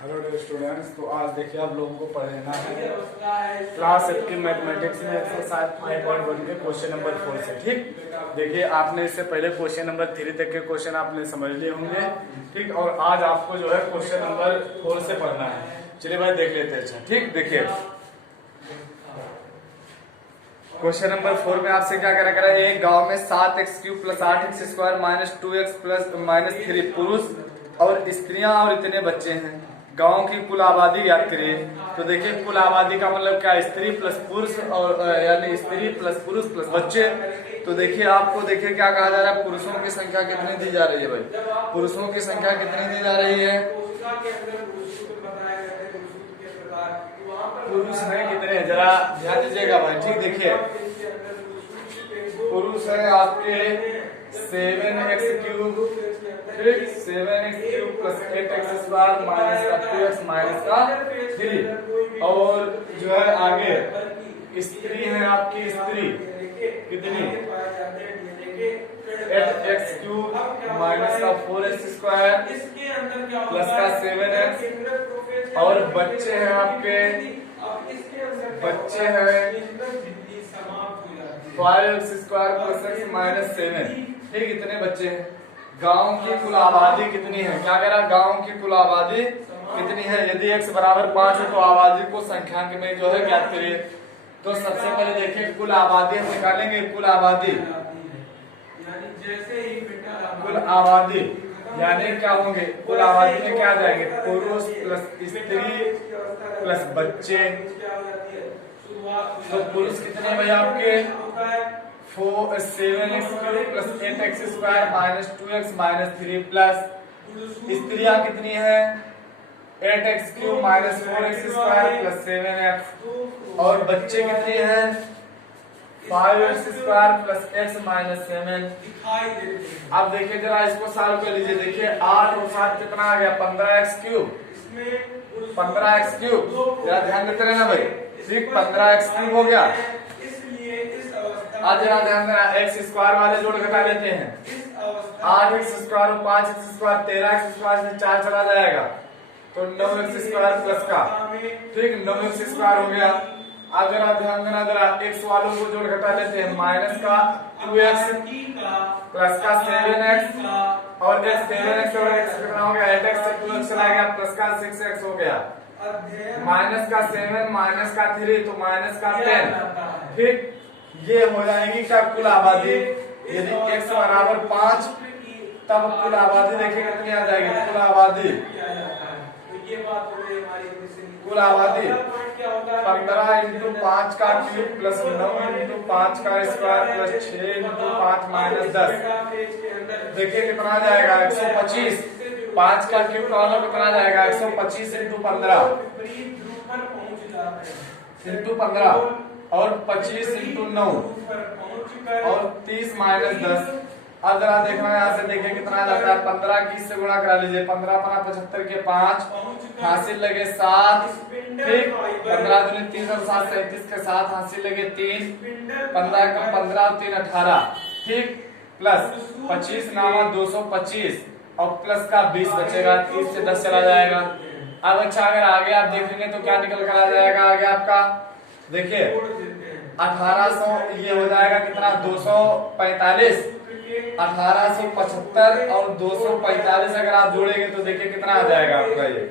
Hello dear students, तो आज देखिए आप लोगों को पढ़ना है क्लास 8 की मैथमेटिक्स में एक्सरसाइज 5.1 के क्वेश्चन नंबर 4 से। ठीक, देखिए आपने इससे पहले क्वेश्चन नंबर 3 तक के क्वेश्चन आपने समझ लिए होंगे। ठीक, और आज आपको जो है क्वेश्चन नंबर 4 से पढ़ना है। चलिए भाई देख लेते हैं। अच्छा ठीक, देखिए क्वेश्चन नंबर 4 में आपसे क्या करा करा, एक गांव में 7x³ + 8x² - 2x + -3 पुरुष और स्त्रियां और इतने बच्चे हैं। गांव की कुल आबादी ज्ञात करिए। तो देखिए कुल आबादी का मतलब क्या, स्त्री प्लस पुरुष, और यानी स्त्री प्लस पुरुष प्लस बच्चे। तो देखिए आपको देखिए क्या कहा जा रहा है, पुरुषों की संख्या कितनी दी जा रही है भाई, पुरुषों की संख्या कितनी दी जा रही है, पुरुष है कितने, जरा ध्यान दीजिएगा भाई। ठीक, देखिए पुरुष है आपके 7x³ 7x³ + 8x² - 2x - 3, और जो है आगे स्त्री है आपकी, स्त्री कितनी 8x³ - 4x² + 7x, और बच्चे हैं आपके, बच्चे हैं 5x² + x - 7। ठीक, इतने बच्चे हैं। गांव की कुल आबादी कितनी है, क्या कह रहा, गांव की कुल आबादी कितनी है। यदि x = 5 है तो आबादी को संख्यांक में जो है ज्ञात करिए। तो सबसे पहले देखिए कुल आबादी हम निकालेंगे। कुल आबादी, कुल आबादी यानी क्या होंगे, कुल आबादी में क्या जाएंगे, पुरुष प्लस स्त्री प्लस बच्चे। तो पुरुष कितने भाई आपके 7x³ + 8x² - 2x - 3 प्लस स्त्रियां कितनी है 8x³ - 4x² + 7x, और बच्चे कितने हैं 5x² + x - 7। अब देखिए जरा इसको सॉल्व कर लीजिए। देखिए 8 और 7 कितना आ गया 15x³, 15x³, जरा ध्यान देते रहना भाई। ठीक, 15x³ हो गया। आज जरा ध्यान देना, x² वाले जोड़ घटा लेते हैं। 8x² और 5x² 13x² से 4 चला जाएगा तो 9x² प्लस का, ठीक 9x² हो गया। अब जरा ध्यान देना, जरा x वालों को जोड़ घटा लेते हैं, माइनस का 2x प्लस का 7x, और 7x और x कितना हो गया 8x से 2x चला गया, प्लस का 6x हो गया, माइनस का 7 माइनस का 3 तो माइनस का 10। ठीक, ये हो जाएगी क्या कुल आबादी। यदि x = 5 तब कुल आबादी देखिए कितनी आ जाएगी, कुल आबादी, कुल आबादी 15 × 5 का क्यूब प्लस 9 × 5 का स्क्वायर प्लस 6 × 5 - 10। देखिए कितना आ जाएगा 125। 5 का क्यूब का मतलब कितना आ जाएगा 125 × 15 और 25 × 9 और 30 - 10। अब जरा देखना यहाँ से देखिए कितना आ जाता है, 15 की से गुणा करा लीजिए, 15 × 5 = 75 के 5, हासिल लगे 7। ठीक, 15 दूनी 30 और 7 37 के 7, हासिल लगे 3, 15 का 15 और 3 18। ठीक, प्लस 25 नामा 225 और प्लस का 20 बचेगा, 30 से 10 चला जाएगा। अब अच्छा अगर आगे आप देखेंगे तो क्या निकल कर आ जाएगा आगे आपका, देखिए 1800, ये हो जाएगा कितना 245, 1875 और 245 अगर आप जोड़ेंगे तो देखिए कितना आ जाएगा आपका, ये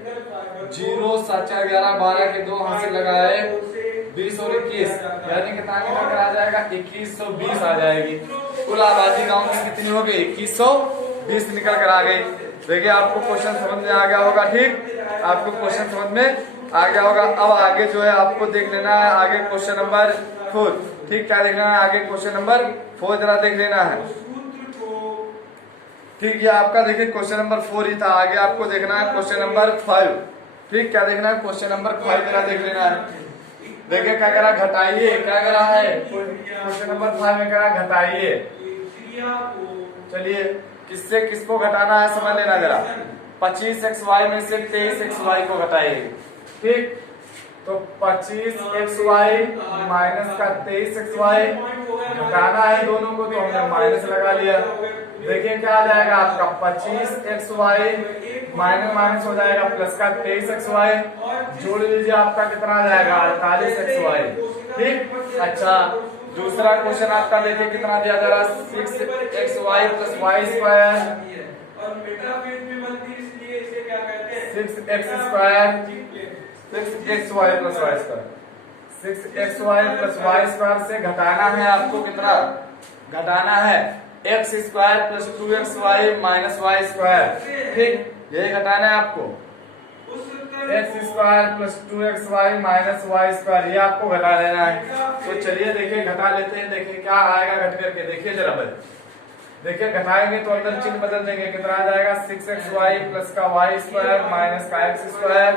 0 7 4 11 12 के 2 हासिल लगाए 20 और 21, यानी कितना निकल कर आ जाएगा 2120 आ जाएगी। कुल आबादी गांव में कितनी हो गई 2120 निकल कर आ गई। देखिए आपको क्वेश्चन समझ में आ गया होगा। ठीक, आपको क्वेश्चन समझ में आ गया होगा। अब आगे जो है आपको देख लेना है आगे क्वेश्चन नंबर 4। ठीक, क्या देखना है आगे क्वेश्चन नंबर 4 जरा देख लेना है। ठीक, ये आपका देखिए क्वेश्चन नंबर 4 ही था। आगे आपको देखना है क्वेश्चन नंबर 5। ठीक, क्या देखना है क्वेश्चन नंबर 5 जरा देख लेना है। देखिए क्या करा, घटाइए, क्या करा है क्वेश्चन नंबर 5 में करा घटाइए। चलिए किससे किसको घटाना है समझ लेना जरा। 25xy में से 23xy को घटाइए। ठीक, तो 25xy माइनस का 23xy घटाना है दोनों को, तो हमने माइनस लगा लिया। देखिए क्या आ जाएगा आपका 25xy माइनस माइनस हो जाएगा प्लस का 23xy, जोड़ लीजिए आपका कितना आ जाएगा 48xy। ठीक, अच्छा दूसरा क्वेश्चन आपका देखिए कितना दिया जा रहा है 6xy प्लस वाई स्क्वायर, और बेटा फिर भी बनती है, इसलिए इसे क्या कहते हैं 6x square 6xy plus y square, 6xy plus y square से घटाना है आपको, कितना घटाना है x square plus 2xy minus y square. ठीक, यही घटाना है आपको, x square plus 2xy minus y square, ये आपको घटा लेना है। तो चलिए देखिए घटा लेते हैं, देखिए क्या आएगा घट करके, देखिए जरा भाई, देखिए घटाएंगे तो अंदर चिन्ह बदल देंगे, कितना आ जाएगा 6xy प्लस का वाई स्क्वायर माइनस का x स्क्वायर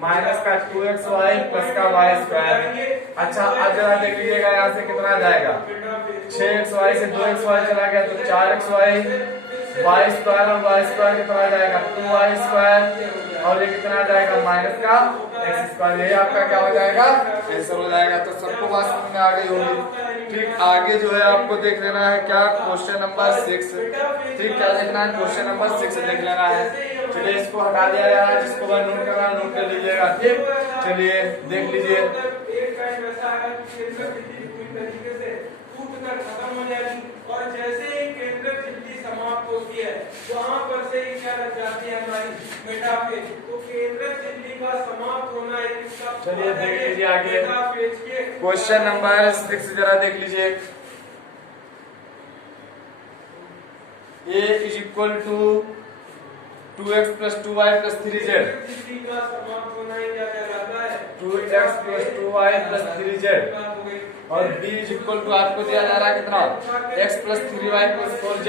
माइनस का 2xy प्लस का वाई स्क्वायर। अच्छा अब जरा देख लीजिएगा यहाँ से कितना आ जाएगा 6xy से 2xy चला गया तो 4xy, वाई स्क्वायर और वाई स्क्वायर कितना आ जाएगा 2y स्क्वायर, और ये कितना आ जाएगा माइनस का x स्क्वायर, ये आपका क्या हो जाएगा आंसर हो जाएगा। तो सबको बात समझ में आ गई होगी। ठीक, आगे जो है आपको देख लेना है क्या क्वेश्चन नंबर 6। ठीक, क्या देखना है क्वेश्चन नंबर 6 देख लेना है। चलिए इसको हटा दिया जाए, जिसको मैं नोट करना नोट कर लीजिएगा। ठीक, चलिए देख लीजिए, एक टाइम ऐसा आएगा कि केंद्र झिल्ली पूरी तरीके से टूटकर खत्म हो जाएगी, और जैसे ही केंद्र झिल्ली समाप्त होती है वहां पर से ही क्या लग जाती है हमारी मेटाफेज। तो केंद्र झिल्ली का समाप्त होना एक इसका, चलिए देख लीजिए आगे क्वेश्चन नंबर 6 जरा देख लीजिए। a is equal to 2x plus 2y plus 3z, झिल्ली का समाप्त होना ही क्या कहलाता है 2x plus 2y plus 3z, और b इज इक्वल टू आपको दिया जा रहा है कितना x plus 3y plus 4z,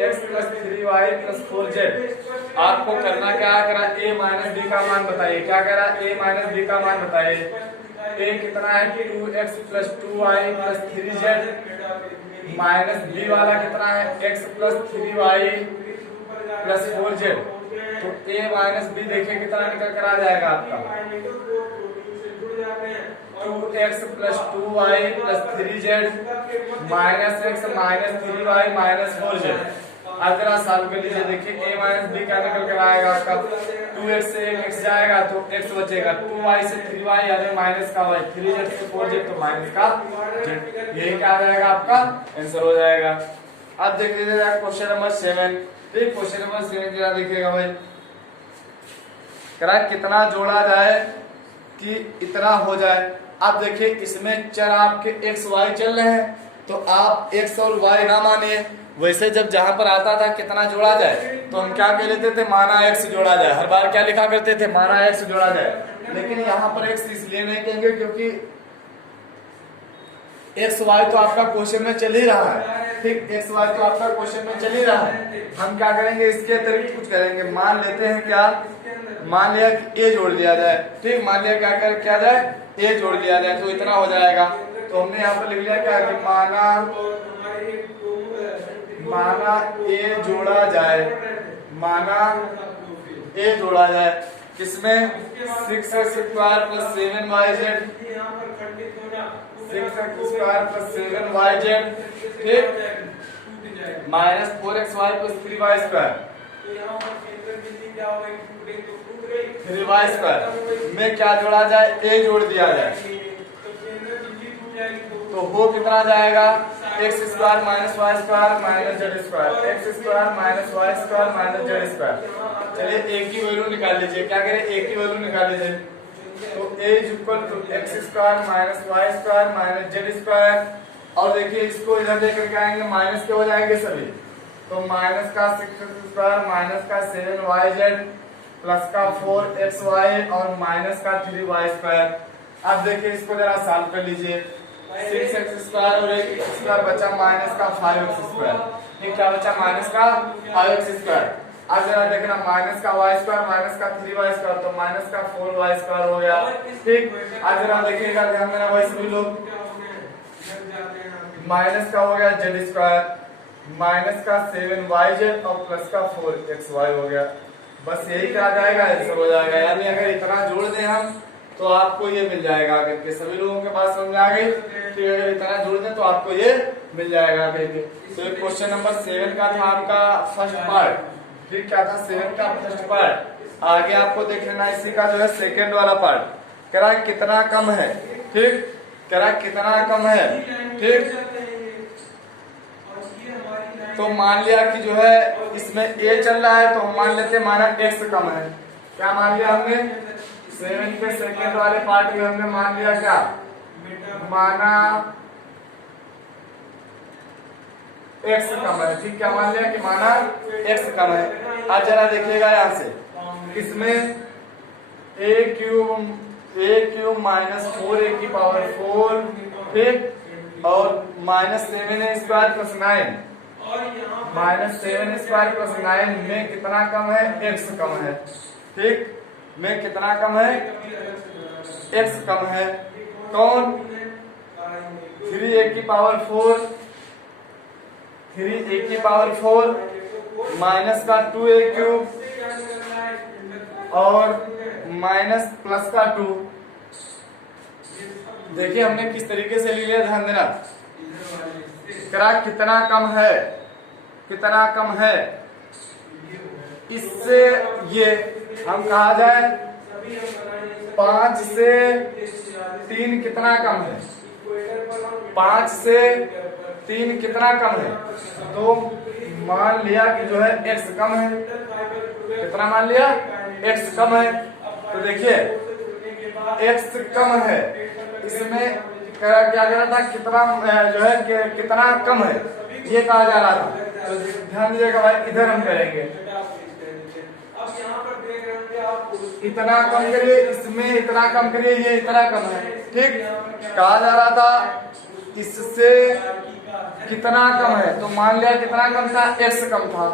x plus 3y plus 4z। आपको करना क्या करा a माइनस b का मान बताइए, क्या कह रहा है a माइनस b का मान बताइए। a कितना है 2x plus 2y plus 3z minus b वाला कितना है x plus 3y plus 4z। तो a माइनस b देखिए कितना निकल कर आ जाएगा आपका 2x plus 2y plus 3z minus x minus 3y minus 4z। अब जरा सॉल्व कर लीजिए, देखिए a माइनस b क्या निकल कर आएगा आपका 2x से x जाएगा तो x बचेगा, 2y से 3y यानी माइनस का y, 3z से 4z तो माइनस का z, यही क्या आ जाएगा आपका आंसर हो जाएगा। अब देख लीजिए क्वेश्चन नंबर 7। ठीक, क्वेश्चन नंबर 7 क्या देखिएगा भाई, करा कितना जोड़ा जाए कि इतना हो जाए। अब देखिए इसमें चर आपके x y चल रहे हैं, तो आप x और y ना मानिए, वैसे जब जहां पर आता था कितना जोड़ा जाए तो हम क्या कह लेते थे माना x जोड़ा जाए, हर बार क्या लिखा करते थे माना x जोड़ा जाए। लेकिन यहाँ पर x इसलिए नहीं कहेंगे क्योंकि x y तो आपका क्वेश्चन में चल ही रहा है। ठीक, x y तो आपका क्वेश्चन में चल ही रहा है, हम क्या करेंगे इसके अतिरिक्त कुछ करेंगे। मान लेते हैं क्या, मान लिया कि a जोड़ लिया जाए। ठीक, मान लिया क्या कर क्या जाए a जोड़ लिया जाए तो इतना हो जाएगा। तो हमने यहाँ पर लिख लिया क्या कि माना a जोड़ा जाए, माना a जोड़ा जाए किसमें 6x square plus 7yz, 6x square plus 7yz, ठीक, minus 4xy plus 3y square, 3y square में क्या जोड़ा जाए a जोड़ दिया जाए तो वो कितना जाएगा x square minus y square minus z square, x square minus y square minus z square. चलिए a की वैल्यू निकाल लीजिए, क्या करें a की वैल्यू निकाल लीजिए। तो a is equal to x square minus y square minus z square, और देखिए इसको इधर लेकर के आएंगे माइनस के हो जाएंगे सभी, तो माइनस का 6x स्क्वायर माइनस का 7yz प्लस का 4xy और माइनस का 3y स्क्वायर। अब देखिए इसको जरा सॉल्व कर लीजिए, 6x स्क्वायर और एक स्क्वायर बचा माइनस का 5x स्क्वायर, ये क्या बचा माइनस का 5x स्क्वायर। अब जरा देखना माइनस का y स्क्वायर माइनस का 3y स्क्वायर तो माइनस का 4y स्क्वायर हो गया। ठीक, अब जरा देखिएगा ध्यान देना भाई सभी लोग, माइनस का हो गया z स्क्वायर माइनस का 7yz और प्लस का 4xy हो गया। बस यही क्या जाएगा आंसर हो जाएगा, यानी अगर इतना जोड़ दें हम तो आपको ये मिल जाएगा आगे के सभी लोगों के पास समझ आ गई। ठीक, अगर इतना जोड़ दें तो आपको ये मिल जाएगा आगे के। तो क्वेश्चन नंबर 7 का था आपका फर्स्ट पार्ट। ठीक क्या था 7 का फर्स्ट पार्ट, आगे आपको देख लेना इसी का जो है सेकेंड वाला पार्ट। कह रहा है कितना कम है, ठीक, कह रहा है कितना कम है, ठीक। तो मान लिया कि जो है इसमें a चल रहा है तो हम मान लेते हैं माना x कम है। क्या मान लिया हमने 7 के सेकेंड वाले पार्ट में हमने मान लिया क्या, माना x कम है, ठीक। क्या मान लिया कि माना x कम है। अब जरा देखिएगा यहाँ से इसमें a क्यूब माइनस 4a की पावर 4, ठीक, और minus 7a square plus 9, minus 7 square plus 9 में कितना कम है, x कम है, ठीक, में कितना कम है, x कम है। कौन 3a की पावर 4, 3a की पावर 4 माइनस का 2a क्यूब और माइनस प्लस का 2। देखिए हमने किस तरीके से लिया, ध्यान देना। करा कितना कम है, कितना कम है, इससे ये हम कहा जाए 5 से 3 कितना कम है, 5 से 3 कितना कम है, तो मान लिया कि जो है x कम है। कितना मान लिया, x कम है। तो देखिए x कम है, इसमें क्या करा था, कितना जो है कितना कम है ये कहा जा रहा था। तो ध्यान दीजिएगा भाई, इधर हम करेंगे इतना कम करिए, इसमें इतना कम करिए, ये इतना कम है, ठीक। कहा जा रहा था इससे कितना कम है, तो मान लिया कितना कम था, x कम था।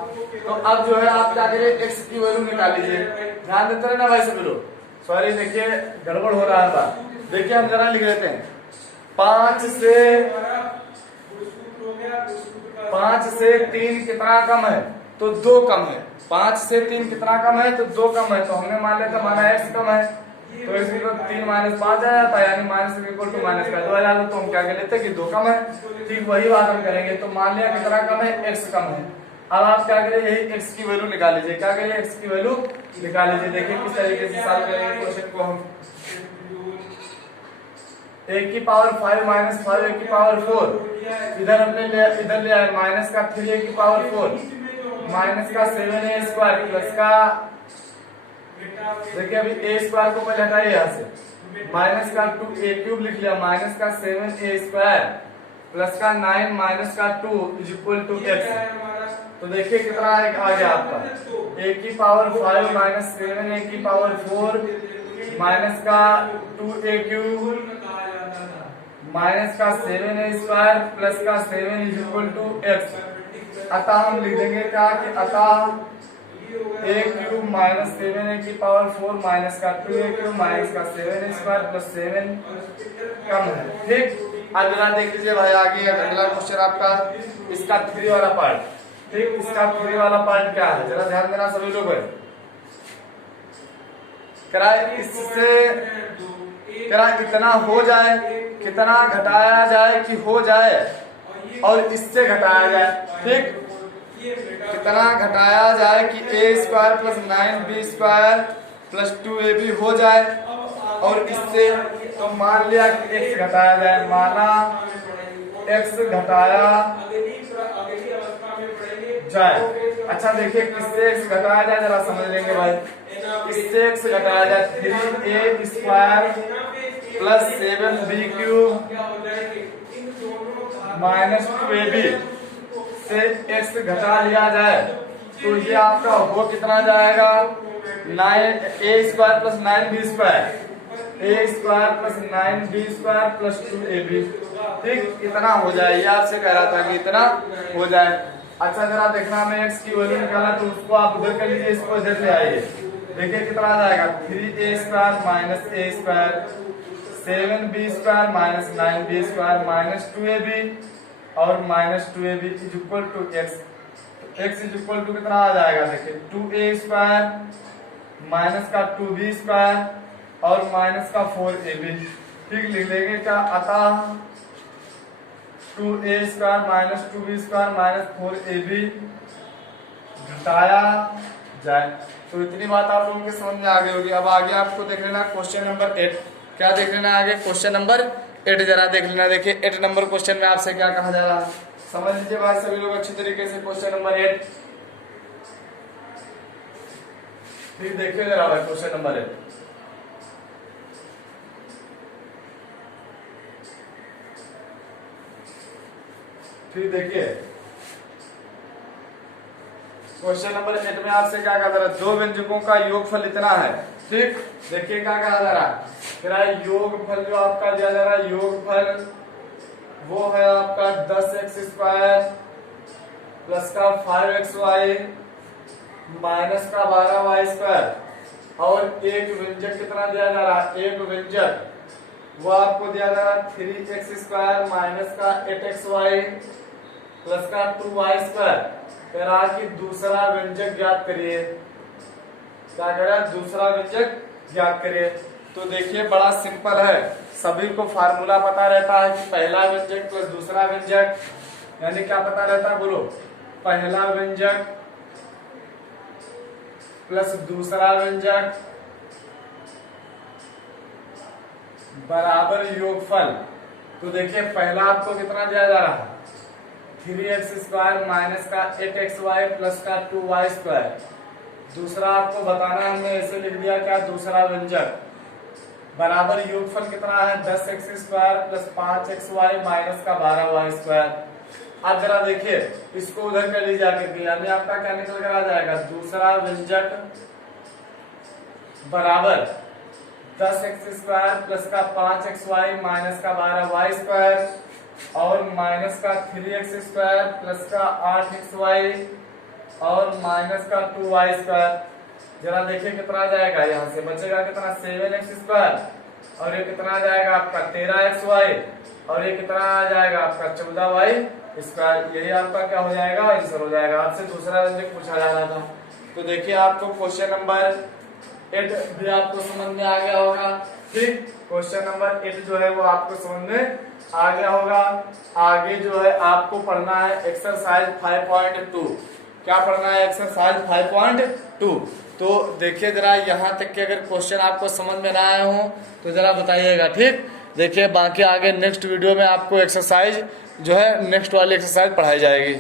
तो अब जो है आप क्या करिए, x की वैल्यू निकाल लीजिए। ध्यान देते रहे ना भाई सभी लोग, सॉरी देखिए गड़बड़ हो रहा था। देखिए हम जरा लिख लेते हैं 5 से 3 कितना कम है, तो 2 कम है। 5 से 3 कितना कम है, तो 2 कम है। तो हमने मान लिया था माना x कम है, तो इसमें तो 3 माइनस 5 आ जाता है, यानी माइनस इक्वल टू माइनस का 2 आ जाता। तो हम क्या कर लेते हैं कि 2 कम है, ठीक वही बात हम करेंगे। तो मान लिया कितना कम है, x कम है। अब आप क्या करें, यही x की वैल्यू निकाल लीजिए। क्या करिए, x की वैल्यू निकाल लीजिए। देखिए किस तरीके से सॉल्व करेंगे क्वेश्चन को हम। a की पावर 5 माइनस 5a की पावर 4, इधर हमने इधर ले आए माइनस का 3a की पावर 4 माइनस का 7a स्क्वायर प्लस का, देखिए अभी a स्क्वायर को पहले हटाइए यहाँ से, माइनस का 2a क्यूब लिख लिया, माइनस का 7a स्क्वायर प्लस का 9 माइनस का 2 इज इक्वल टू x। तो देखिए कितना आ गया आपका, a की पावर 5 माइनस 7a की पावर 4 माइनस का 2a क्यूब माइनस का 7a स्क्वायर प्लस का 7 इज इक्वल टू x। अतः हम लिख देंगे क्या कि अतः a क्यूब माइनस 7a की पावर 4 माइनस का 2a क्यूब माइनस का 7a स्क्वायर प्लस 7 कम है, ठीक। अब जरा देख लीजिए भाई आगे अगला क्वेश्चन आपका इसका 3 वाला पार्ट, ठीक। इसका 3 वाला पार्ट क्या है, जरा ध्यान देना सभी लोग। कराए इससे करा इतना हो जाए, कितना घटाया जाए कि हो जाए, और इससे घटाया जाए, ठीक। कितना घटाया जाए कि a square plus 9b square plus 2ab हो जाए, और इससे तो मान लिया कि x घटाया जाए, माना x घटाया जाए। अच्छा देखिए किससे x घटाया जाए जरा समझ लेंगे भाई। इससे x घटाया जाए 3a square plus 7b cube minus 2ab से x घटा लिया जाए, तो ये आपका वो कितना जाएगा 9a square plus 9b square, a square plus 9b square plus 2ab, ठीक। इतना हो जाए, ये आपसे कह रहा था कि इतना हो जाए। अच्छा जरा देखना, हमें x की वैल्यू निकालना, तो उसको आप उधर कर लीजिए, इसको इधर ले आइए। देखिए कितना आ जाएगा 3a square minus a square 7b square minus 9b square minus 2ab और minus 2ab is equal to x। x is equal to कितना आ जाएगा, देखिए 2a स्क्वायर माइनस का 2b स्क्वायर और माइनस का 4ab, ठीक। लिख लेंगे क्या, अतः 2a square minus 2b square minus 4ab घटाया जाए। तो इतनी बात आप लोगों के समझ में आ गई होगी। अब आगे आपको देख लेना क्वेश्चन नंबर 8। क्या देख लेना आगे? क्वेश्चन नंबर 8 जरा देख लेना। देखिए 8 नंबर क्वेश्चन में आपसे क्या कहा जा रहा है, समझ लीजिए बात सभी लोग अच्छी तरीके से। क्वेश्चन नंबर 8 ठीक देखिए जरा भाई, क्वेश्चन नंबर 8 ठीक देखिए। क्वेश्चन नंबर 8 में आपसे क्या कहा जा रहा है, दो व्यंजकों का योगफल इतना है। ठीक देखिए क्या कहा जा रहा है, योगफल जो आपका दिया जा रहा है, योगफल वो है आपका 10x² प्लस का 5xy माइनस का 12y²। और एक व्यंजक कितना दिया जा रहा है, एक व्यंजक वो आपको दिया जा रहा है 3x² माइनस का 8xy प्लस का 2y²। कह रहा है कि दूसरा व्यंजक ज्ञात करिए। क्या कह रहा है, दूसरा व्यंजक ज्ञात करिए। तो देखिए बड़ा सिंपल है, सभी को फार्मूला पता रहता है कि पहला व्यंजक प्लस दूसरा व्यंजक, यानी क्या पता रहता है बोलो, पहला व्यंजक प्लस दूसरा व्यंजक बराबर योगफल। तो देखिए पहला आपको कितना दिया जा रहा है, 3x² माइनस का 8xy प्लस का 2y²। दूसरा आपको बताना है, हमने ऐसे लिख दिया क्या, दूसरा व्यंजक बराबर योगफल कितना है 10x² प्लस 5xy माइनस का 12y²। अब जरा देखिए इसको उधर कर लीजिए आगे, यानी आपका क्या निकल कर आ जाएगा, दूसरा व्यंजक बराबर 10x² प्लस का 5xy माइनस का 12y² और माइनस का 3x² प्लस का 8xy और माइनस का 2y²। जरा देखिए कितना आ जाएगा, यहाँ से बचेगा कितना 7x² और ये कितना आ जाएगा आपका 13xy और ये कितना आ जाएगा आपका 14y²। यही आपका क्या हो जाएगा, आंसर हो जाएगा। आपसे दूसरा व्यंजक पूछा जा रहा था। तो देखिए आपको क्वेश्चन नंबर 8 भी आपको समझ में आ गया होगा। ठीक, क्वेश्चन नंबर 8 जो है वो आपको समझ में आ गया होगा। आगे जो है आपको पढ़ना है एक्सरसाइज 5.2। क्या पढ़ना है, एक्सरसाइज 5.2। तो देखिए जरा यहाँ तक के अगर क्वेश्चन आपको समझ में ना आए हो तो जरा बताइएगा। ठीक, देखिए बाकी आगे नेक्स्ट वीडियो में आपको एक्सरसाइज जो है नेक्स्ट वाली एक्सरसाइज पढ़ाई जाएगी।